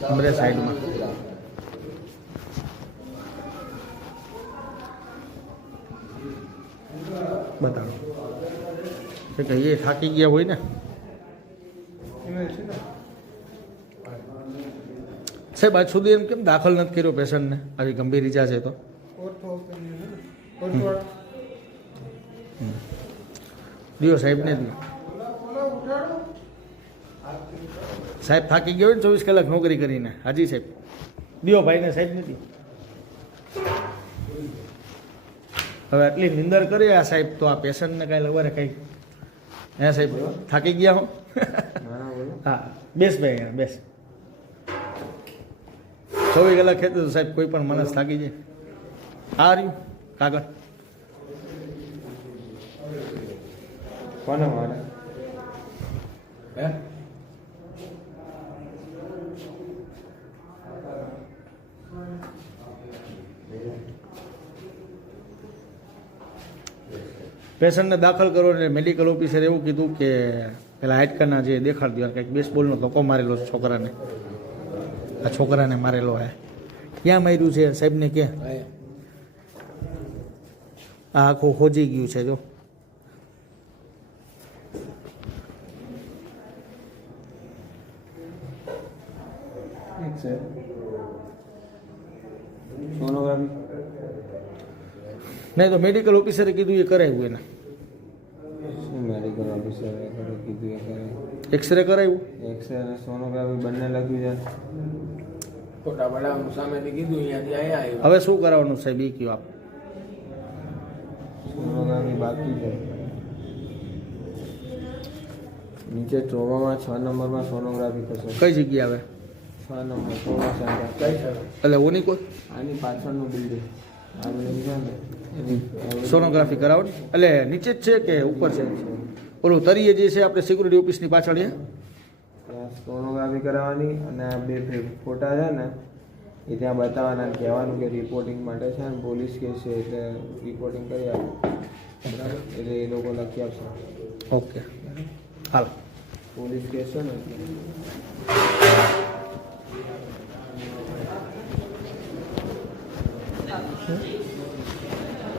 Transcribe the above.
બધા સાઈડમાં બતાવો કે એ થાકી ગયા હોય ને સાહેબ આજ સુધી એમ કેમ દાખલ નથી કર્યો પેશન્ટને આવી ગંભીર ઈજા છે તો દિયો સાહેબને જ સાહેબ થાકી ગયો ને 24 કલાક નોકરી કરીને હાજી સાહેબ દિયો ભાઈને સાહેબ નથી હવે આટલી નિંદર કરે આ સાહેબ તો આ પેશન્ટને કાંઈ લવારે કંઈક હે સાહેબ થાકી ગયા હો હા બેસ ભાઈ અહીંયા બેસ 24 કલાક ખેતું તો સાહેબ કોઈ પણ માણસ થાકી જાય આ રહ્યું કાગળ કોને મારે હે પેશન્ટને દાખલ કરો ને મેડિકલ ઓફિસરે એવું કીધું કે પેલા હાડકાના જે દેખાડી દો કંઈક બેસબોલનો ધક્કો મારેલો છોકરાને આ છોકરાને મારેલો હે ક્યાં માર્યું છે સાહેબને ક્યાં આ આખું હોજી ગયું છે જો સોનોગ્રાફી નહીં તો મેડિકલ ઓફિસરે કીધું એ કરાવ્યું એને શું મેડિકલ ઓફિસરે કીધું એ કરે એક્સરે કરાવ્યું એક્સરે અને સોનોગ્રાફી બંને લખ્યું છે ફોટા પડાવવાનું સામેથી કીધું અહીંયાથી અહીંયા હવે શું કરાવવાનું સાહેબ એ કયો આપ સોનોગ્રાફી બાકી છે નીચે ટ્રોમામાં 6 નંબરમાં સોનોગ્રાફી થશે કઈ જગ્યા આવે 6 નંબર ટ્રોમા સેન્ટર એટલે ઓની કોઈ આની પાછળનું બિલ્ડિંગ આ બિલ્ડિંગ છે ને એની સોનોગ્રાફી કરાવવાની એટલે નીચે જ છે કે ઉપર છે ઓલું તરીએ જે છે આપણે સિક્યુરિટી ઓફિસની પાછળ છે ત્યાં સોનોગ્રાફી કરાવવાની અને આ બે ફોટા છે ને એ ત્યાં બતાવવાના અને કહેવાનું કે રિપોર્ટિંગ માટે છે ને પોલીસ કેસ છે એટલે રિપોર્ટિંગ કરી આપો બરાબર એટલે એ લોકો લખી આપશે ઓકે હાલ પોલીસ કેસ છે ને એટલે